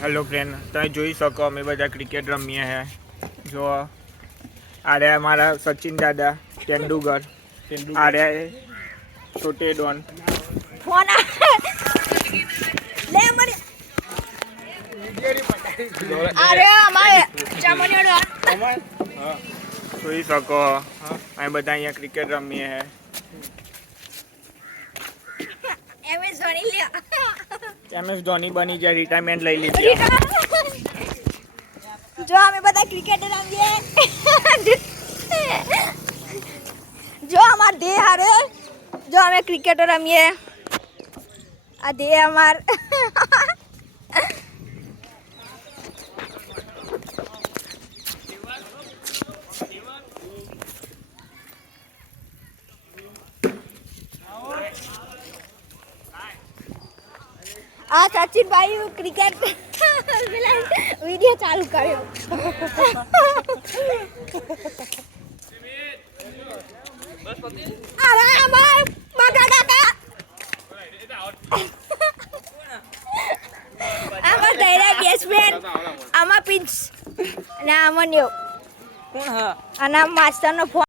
Hello friend, તમે જોઈ શકો અમે બધા ક્રિકેટ રમીએ હે. જો આરે અમારા સચિન દાદા તેંડુલકર, આરે છોટે ડોન. ફોન લે મને અરે અમારે ચામડિયો ડોન જોઈ શકો અમે બધા અહીંયા ક્રિકેટ રમીએ હે. MS ધોની બની જાય, રિટાયરમેન્ટ લઈ લીધી. જો અમે બધા ક્રિકેટ રમીએ. જો અમાર દે હારે જો અમે ક્રિકેટ રમીએ. આ દે અમાર આ સચિનભાઈ ક્રિકેટ વિડીયો ચાલુ કર્યો. અરે અમાર બગા કાકા આમાં તૈયાર બેસમેન આમાં પિંચ અને આમાં ન્યો કોણ હા અને માસ્ટરનો ફોન